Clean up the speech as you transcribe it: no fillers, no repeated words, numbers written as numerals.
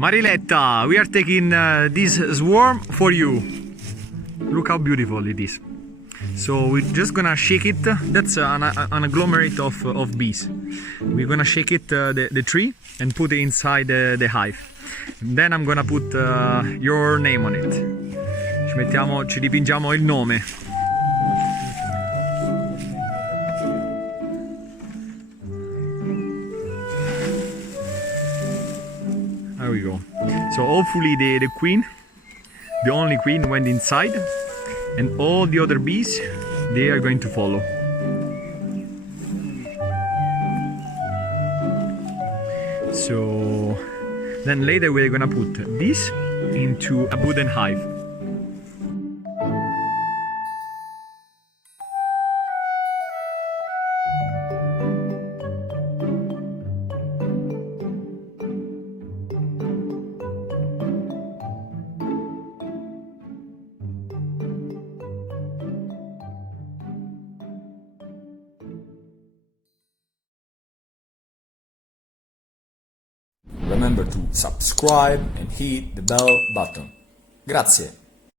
Mariletta, we are taking this swarm for you. Look how beautiful it is. So we're just gonna shake it. That's an agglomerate of bees. We're gonna shake it, the tree, and put it inside the hive. And then I'm gonna put your name on it. Ci dipingiamo il nome. There we go. So hopefully the queen, the only queen, went inside, and all the other bees, they are going to follow. So then later we're gonna put this into a wooden hive. Remember to subscribe and hit the bell button. Grazie!